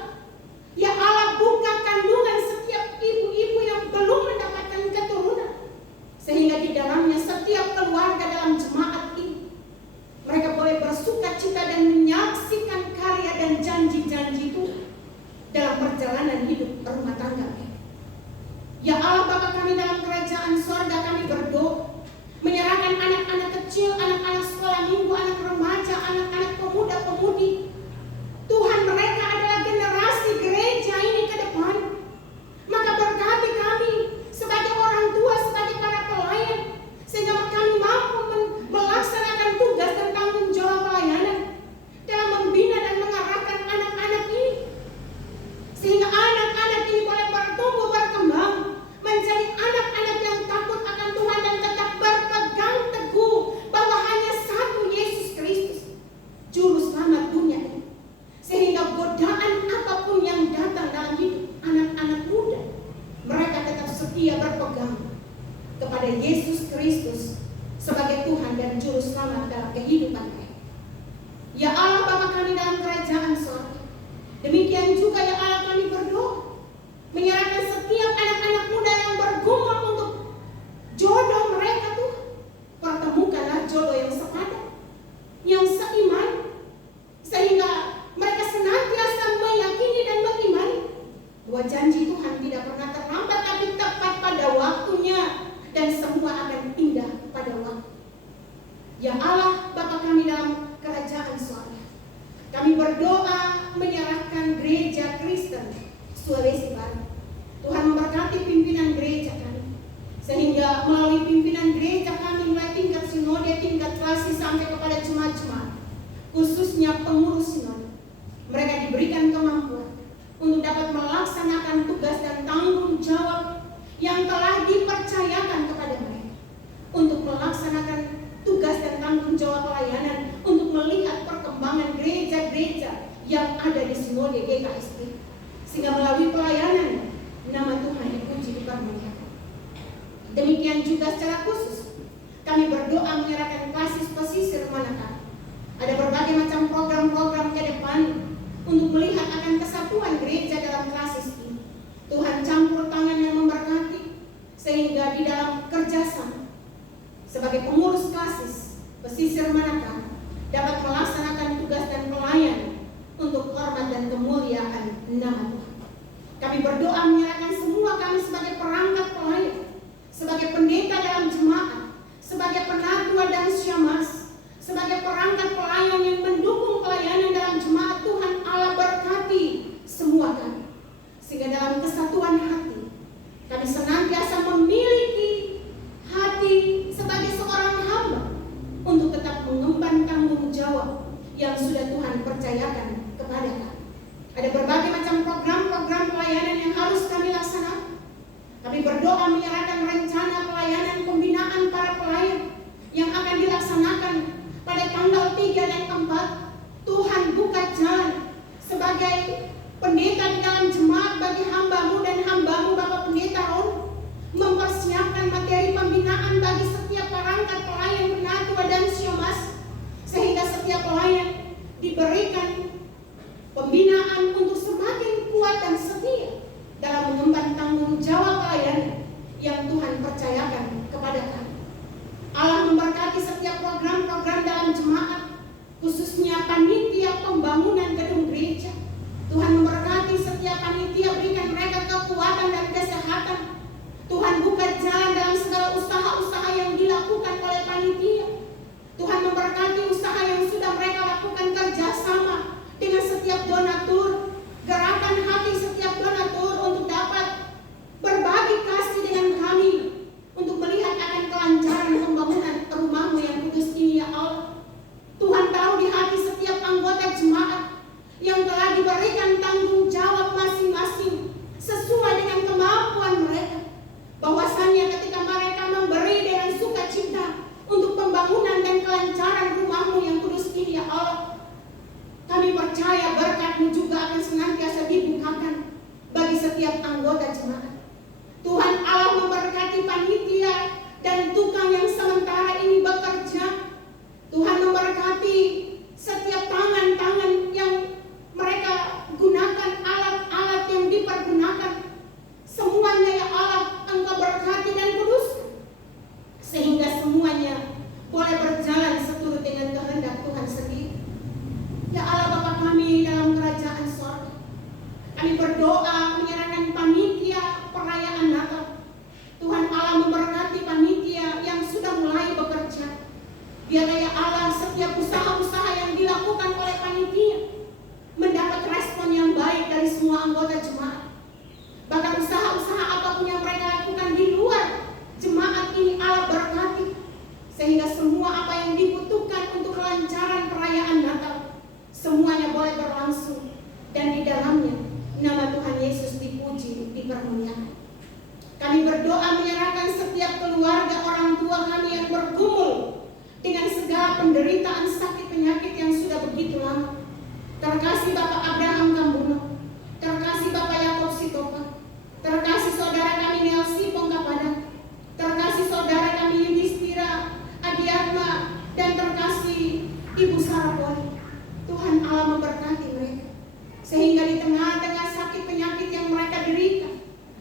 ya Allah, buka kandungan setiap ibu-ibu yang belum mendapatkan keturunan, sehingga di dalamnya setiap keluarga dalam jemaat ini mereka boleh bersuka cita dan menyaksikan karya dan janji-janji Tuhan dalam perjalanan hidup rumah tangga. Ya Allah, Bapa kami dalam kerajaan sorga, kami berdoa menyerahkan anak-anak kecil, anak-anak sekolah minggu, anak remaja, anak-anak pemuda-pemudi. Tuhan, mereka adalah generasi gereja ini ke depan. Maka berkati kami sebagai orang tua, sebagai para pelayan, sehingga kami mampu melaksanakan tugas dan tanggung jawab pelayanan dalam membina dan mengarahkan anak-anak ini, sehingga anak-anak ini boleh bertumbuh berkembang menjadi anak-anak yang takut akan Tuhan dan tetap berpegang teguh bahwa hanya satu Yesus Kristus, Juru Selamat dunia ini. Sehingga godaan apapun yang datang dalam hidup anak-anak muda, mereka tetap setia berpegang kepada Yesus Kristus sebagai Tuhan dan Juru Selamat dalam kehidupan mereka. Ya Allah, Bapa kami dalam kerajaan sorga, demikian juga ya Allah kami berdoa menyerahkan setiap anak-anak muda yang bergumul untuk jodoh mereka, Tuhan. Pertemukanlah jodoh yang sepadan, yang seiman, sehingga mereka senantiasa meyakini dan mengimani bahwa janji Tuhan tidak pernah terlambat, tapi tepat pada waktunya, dan semua akan indah pada waktu. Ya Allah, Bapa kami dalam kerajaan sorga, kami berdoa menyerahkan gereja Kristen Sulawesi Barat. Tuhan memberkati pimpinan gereja kami, sehingga melalui pimpinan gereja kami mulai tingkat sinode, tingkat klasik sampai kepada jemaat-jemaat, khususnya pengurus sinode, mereka diberikan kemampuan untuk dapat melaksanakan tugas dan tanggung jawab yang telah dipercayakan kepada mereka, untuk melaksanakan tugas dan tanggung jawab pelayanan, untuk melihat perkembangan gereja-gereja yang ada di sinode GKSP, sehingga melalui pelayanan nama Tuhan dipuji, dipermuliakan. Demikian juga secara khusus kami berdoa menyerahkan klasis pesisir Manakara. Ada berbagai macam program-program ke depan untuk melihat akan kesatuan gereja dalam klasis ini. Tuhan campur tangan yang memberkati, sehingga di dalam kerjasama sebagai pengurus klasis pesisir Manakara dapat melaksanakan tugas dan pelayanan untuk hormat dan kemuliaan nama Tuhan. Kami berdoa menyerahkan semua kami sebagai perangkat pelayan, sebagai pendeta dalam jemaat, sebagai penatua dan syemasi, sebagai perangkat pelayan yang mendukung pelayanan dalam jemaat. Tuhan Allah berkati semua kami, sehingga dalam kesatuan hati kami senantiasa memiliki hati sebagai seorang hamba untuk tetap mengemban tanggung jawab yang sudah Tuhan percayakan kepada kami. Ada berbagai macam program-program pelayanan yang harus kami laksanakan. Kami berdoa menyerahkan rencana pelayanan pembinaan para pelayan yang akan dilaksanakan pada tanggal 3 dan 4. Tuhan buka jalan sebagai pendeta di dalam jemaat bagi hamba-Mu dan hamba-Mu Bapak Pendeta Ron, mempersiapkan materi pembinaan bagi setiap perangkat pelayan, penatua dan syemasi, sehingga setiap pelayan diberikan pembinaan untuk semakin kuat dan setia dalam mengemban tanggung jawab pelayanan yang Tuhan percayakan kepada kami. Allah memberkati setiap program-program dalam jemaat, khususnya panitia pembangunan gedung gereja. Tuhan memberkati setiap panitia, berikan mereka kekuatan dan kesehatan. Tuhan buka jalan dalam segala usaha-usaha yang dilakukan oleh panitia. Tuhan memberkati usaha yang sudah mereka lakukan kerjasama dengan setiap donatur, gerakan hati setiap donatur untuk dapat berbagi kasih dengan kami untuk melihat akan kelancaran pembangunan rumah-Mu yang kudus ini, ya Allah. Tuhan tahu di hati setiap anggota jemaat yang telah diberikan tanggung jawab masing-masing sesuai dengan kemampuan mereka, bahwasannya ketika mereka memberi dengan sukacita untuk pembangunan dan kelancaran rumah-Mu yang kudus ini, ya Allah, kami percaya berkat-Mu juga akan senantiasa dibukakan bagi setiap anggota jemaat. Tuhan Allah memberkati panitia dan tukang yang sementara ini bekerja. Tuhan memberkati setiap tangan-tangan yang mereka gunakan, alat-alat yang dipergunakan. Semuanya, ya Allah, Engkau berkati dan kuduskan, sehingga semuanya boleh berjalan seturut dengan kehendak Tuhan sendiri. Ya Allah Bapa kami dalam kerajaan sorga, kami berdoa menyerahkan panitia perayaan Natal. Tuhan Allah memberkati panitia yang sudah mulai bekerja. Biarlah ya Allah setiap usaha-usaha yang dilakukan oleh panitia mendapat respon yang baik dari semua anggota jemaat. Bahkan usaha-usaha apapun yang mereka lakukan di luar jemaat ini, Allah berkati, sehingga semua apa yang dibutuhkan untuk kelancaran perayaan Natal semuanya boleh berlangsung, dan di dalamnya nama Tuhan Yesus dipuji, dipermuliakan. Kami berdoa menyerahkan setiap keluarga orang tua kami yang bergumul dengan segala penderitaan sakit penyakit yang sudah begitu lama. Terkasih Bapak Abraham Kambuno, terkasih Bapak Yakob Sitopa, terkasih saudara kami Nelsi Pongkapadang, terkasih saudara kami Yudhistira Adiatma, dan terkasih Ibu Sarapoli. Tuhan Allah memberkati mereka, sehingga di tengah-tengah sakit penyakit yang mereka derita,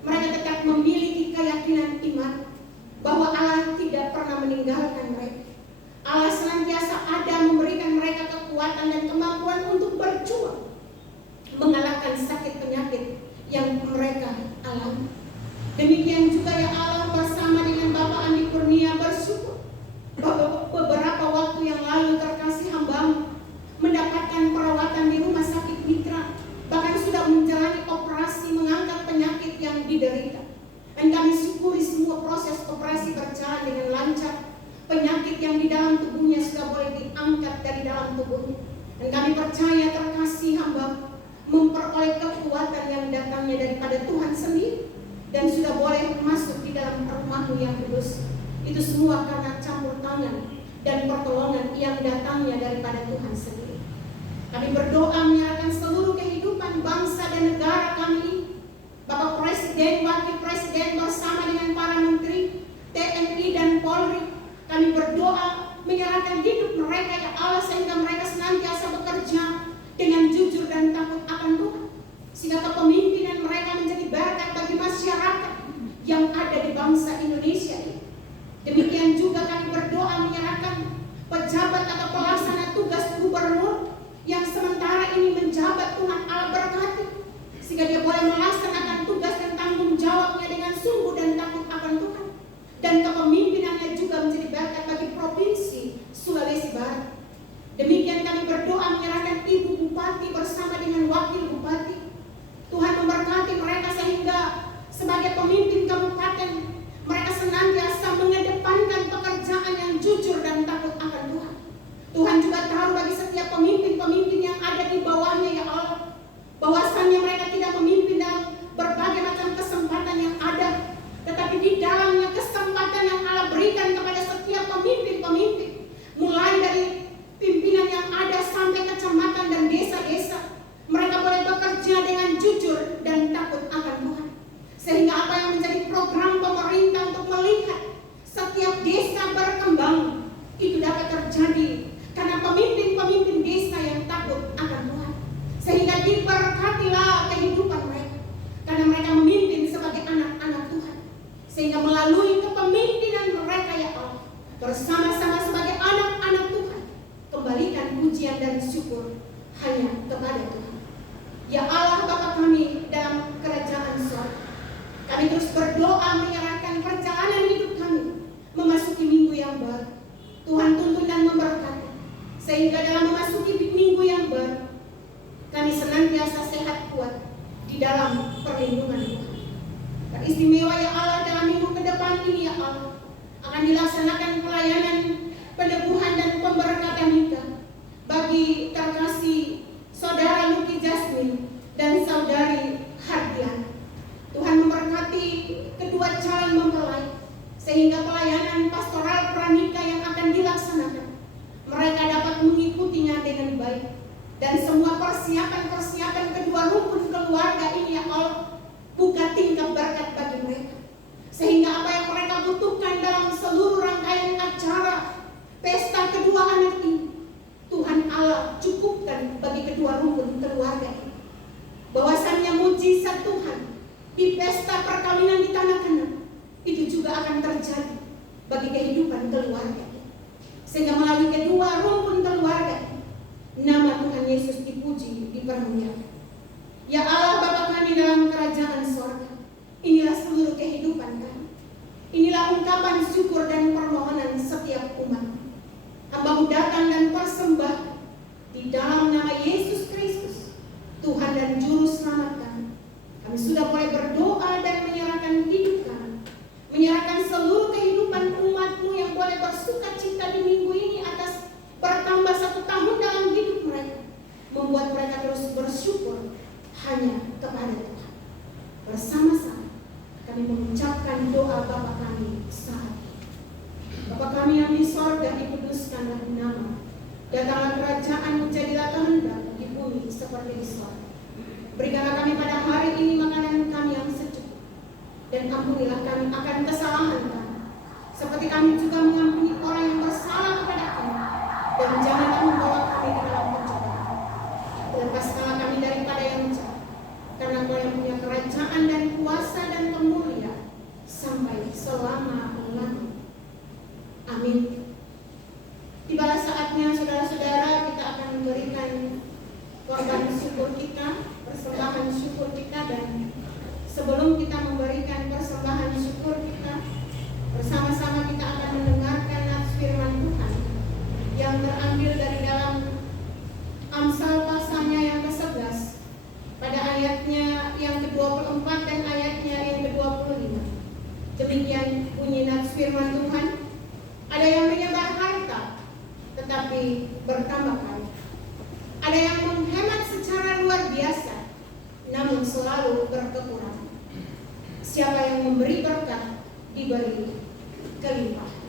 mereka tetap memiliki keyakinan iman bahwa Allah tidak pernah meninggalkan mereka. Allah senantiasa ada memberikan mereka kekuatan dan kemampuan untuk berjuang mengalahkan sakit penyakit yang mereka alami. Demikian juga ya Allah, bersama dengan Bapak Andi Kurnia bersyukur bahwa beberapa waktu yang lalu terkasih hamba-Mu mendapatkan perawatan di rumah sakit Mitra, bahkan sudah menjalani operasi mengangkat penyakit yang diderita. Dan kami syukuri semua proses operasi berjalan dengan lancar. Penyakit yang di dalam tubuhnya sudah boleh diangkat dari dalam tubuhnya. Dan kami percaya terkasih hamba memperoleh kekuatan yang datangnya daripada Tuhan sendiri, dan sudah boleh masuk di dalam rumah-Mu yang kudus. Itu semua karena campur tangan dan pertolongan yang datangnya daripada Tuhan sendiri. Kami berdoa menyerahkan seluruh kehidupan bangsa dan negara kami, Bapak Presiden, Wakil Presiden bersama dengan para menteri, TNI dan Polri. Kami berdoa menyerahkan hidup mereka ya Allah, sehingga mereka senantiasa bekerja dengan jujur dan takut akan Tuhan, sehingga kepemimpinan mereka menjadi berkat bagi masyarakat yang ada di bangsa Indonesia ini. Demikian juga kami berdoa menyerahkan pejabat atau pelaksana tugas gubernur yang sementara ini menjabat. Tuhan Allah berkati, sehingga dia boleh dalam perlindungan Tuhan. Teristimewa ya Allah, dalam minggu ke depan ini ya Allah, akan dilaksanakan pelayanan peneguhan dan pemberkatan nikah bagi terkasih saudara Luki Jasmine dan saudari Hardian. Tuhan memberkati kedua calon mempelai sehingga pelayanan pastoral pranikah yang akan dilaksanakan mereka dapat mengikutinya dengan baik, dan semua persiapan kedua rumpun keluarga ini ya Allah buka tingkap berkat bagi mereka, sehingga apa yang mereka butuhkan dalam seluruh rangkaian acara pesta kedua anak ini Tuhan Allah cukupkan bagi kedua rumpun keluarga ini. Bahwasannya mujizat Tuhan di pesta perkawinan di tanah Kanaan itu juga akan terjadi bagi kehidupan keluarga ini, sehingga melalui kedua rumpun keluarga ini nama Tuhan Yesus dipuji, dipermuliakan. Ya Allah Bapa kami dalam kerajaan sorga, inilah seluruh kehidupan kami, inilah ungkapan syukur dan permohonan setiap umat. Hamba-Mu datang dan persembahkan di dalam nama Yesus Kristus, Tuhan dan Juru Selamat kami. Kami sudah mulai berdoa dan menyerahkan hidup kami, menyerahkan seluruh kehidupan umat-Mu yang boleh bersuka cita di minggu ini atas bertambah 1 tahun dalam hidup mereka, membuat mereka terus bersyukur hanya kepada Tuhan. Bersama-sama kami mengucapkan doa Bapa kami saat ini. Bapa kami yang di sorga, dikuduskanlah nama, datanglah kerajaan-Mu, jadilah kehendak-Mu di bumi seperti di sorga. Berikanlah kami pada hari ini makanan kami yang secukup, dan ampunilah kami akan kesalahan kami, seperti kami juga mengampuni orang yang bersalah kepada kami, dan janganlah membawa kami ke dalam pencobaan. Lepaskanlah kami daripada yang jahat, karena Kau yang punya kerajaan dan kuasa dan kemuliaan sampai selama-lamanya. Amin. Tibalah saatnya saudara-saudara, kita akan memberikan korban syukur kita, persembahan syukur kita. Dan sebelum kita memberikan persembahan syukur kita, bersama-sama kita akan mendengarkan nats firman Tuhan yang terambil dari dalam Amsal pasalnya yang ke-11 pada ayatnya yang ke-24 dan ayatnya yang ke-25. Demikian bunyi nats firman Tuhan. Ada yang menyebar harta tetapi bertambah kaya, ada yang menghemat secara luar biasa namun selalu berkekurangan. Siapa yang memberi berkat diberi kelimpahan.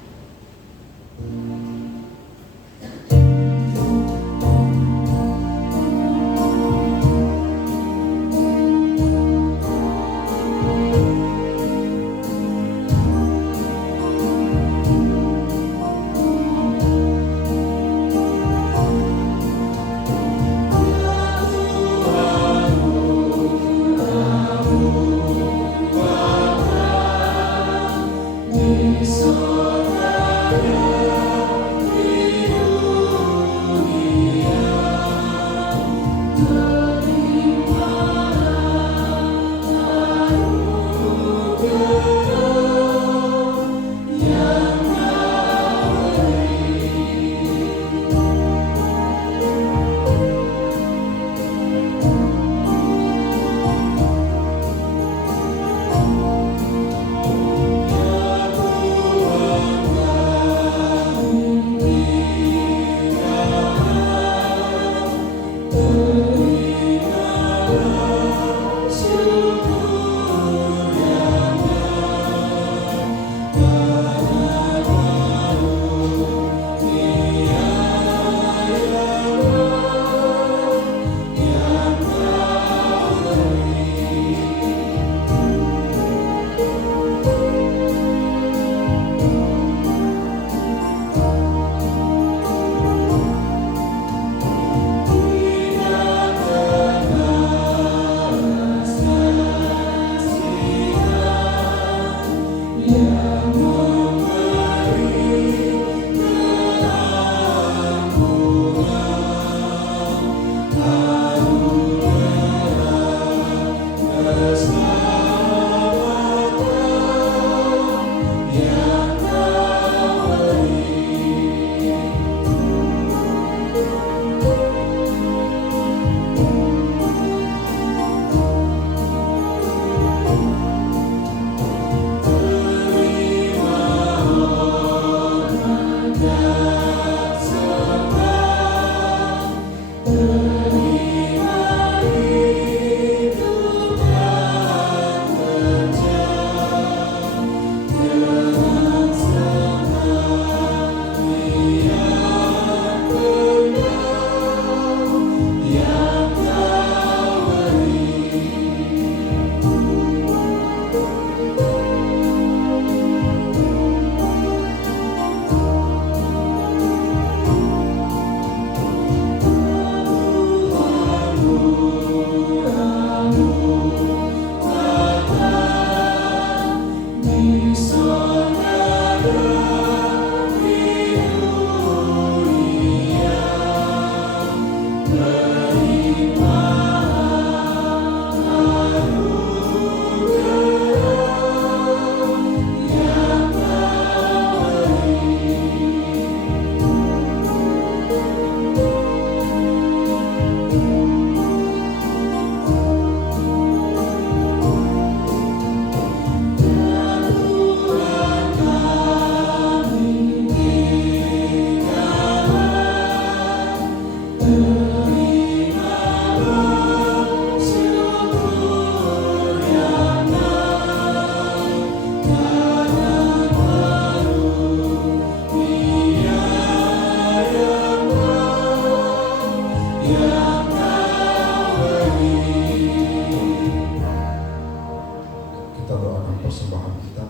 persembahan kita.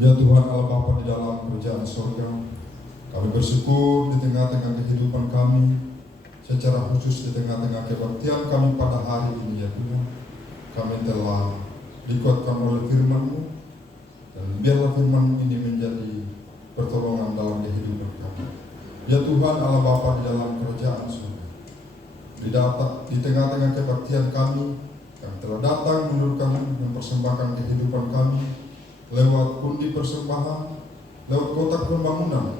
Ya Tuhan Allah Bapa di dalam kerajaan surga, kami bersyukur di tengah-tengah kehidupan kami, secara khusus di tengah-tengah kebaktian kami pada hari ini ya Tuhan. Kami telah dikuatkan oleh firman-Mu, dan biarlah firman ini menjadi pertolongan dalam kehidupan kami. Ya Tuhan Allah Bapa di dalam kerajaan surga, di tengah-tengah kebaktian kami telah datang menurut kami mempersembahkan kehidupan kami lewat pundi persembahan, lewat kotak pembangunan,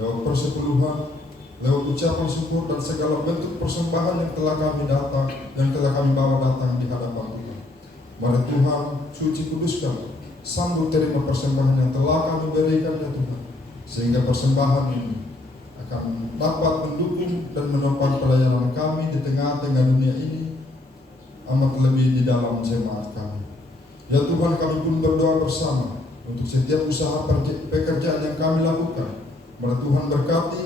lewat persepuluhan, lewat ucapan syukur dan segala bentuk persembahan yang telah kami bawa datang di hadapan Tuhan. Mari Tuhan suci kuduskan, sambut terima persembahan yang telah kami berikan ya Tuhan, sehingga persembahan ini akan dapat mendukung dan menopang pelayanan kami di tengah-tengah dunia ini, amat lebih di dalam jemaat kami. Ya Tuhan, kami pun berdoa bersama untuk setiap usaha pekerjaan yang kami lakukan. Mari Tuhan berkati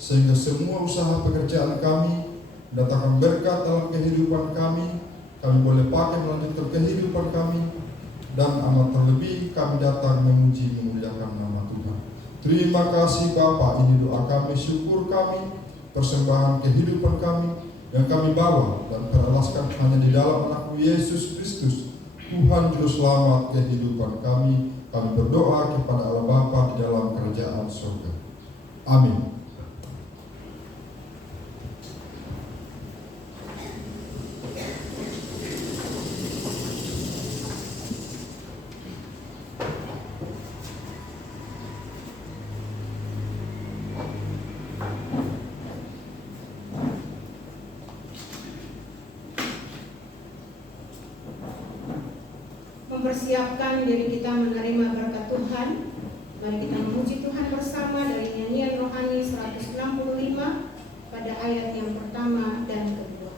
sehingga semua usaha pekerjaan kami datangkan berkat dalam kehidupan kami boleh pakai melanjutkan kehidupan kami, dan amat terlebih kami datang memuji memuliakan nama Tuhan. Terima kasih Bapa, ini doa kami, syukur kami, persembahan kehidupan kami yang kami bawa dan teralaskan hanya di dalam Anak Yesus Kristus, Tuhan Juru Selamat kehidupan kami. Kami berdoa kepada Allah Bapa di dalam kerajaan surga. Amin. Mempersiapkan diri kita menerima berkat Tuhan, mari kita memuji Tuhan bersama dari nyanyian rohani 165 pada ayat yang pertama dan kedua.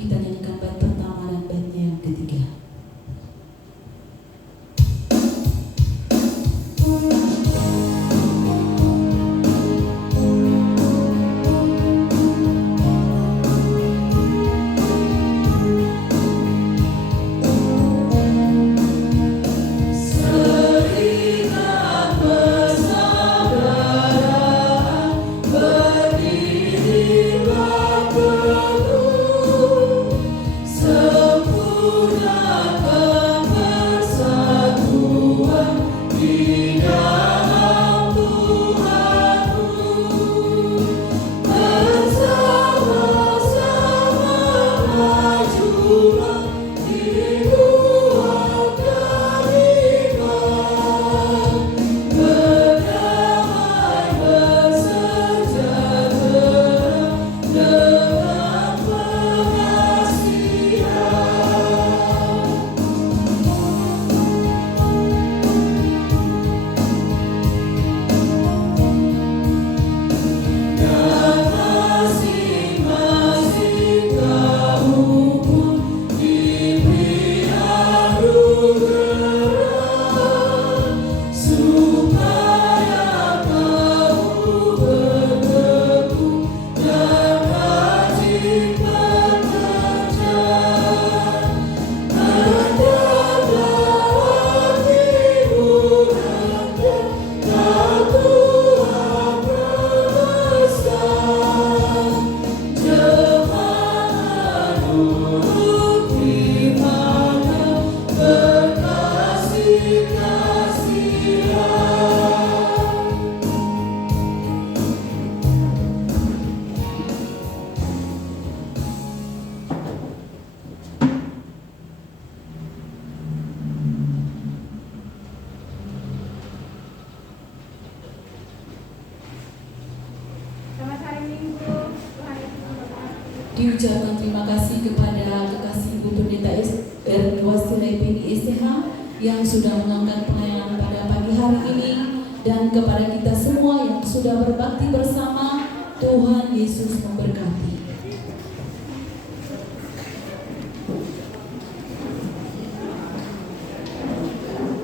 Kita nyanyikan bait pertama dan baitnya yang ketiga. ucapkan terima kasih kepada kekasih Ibu Pendeta Erni Wasilai PDSTH yang sudah mengangkat pelayanan pada pagi hari ini, dan kepada kita semua yang sudah berbakti bersama. Tuhan Yesus memberkati.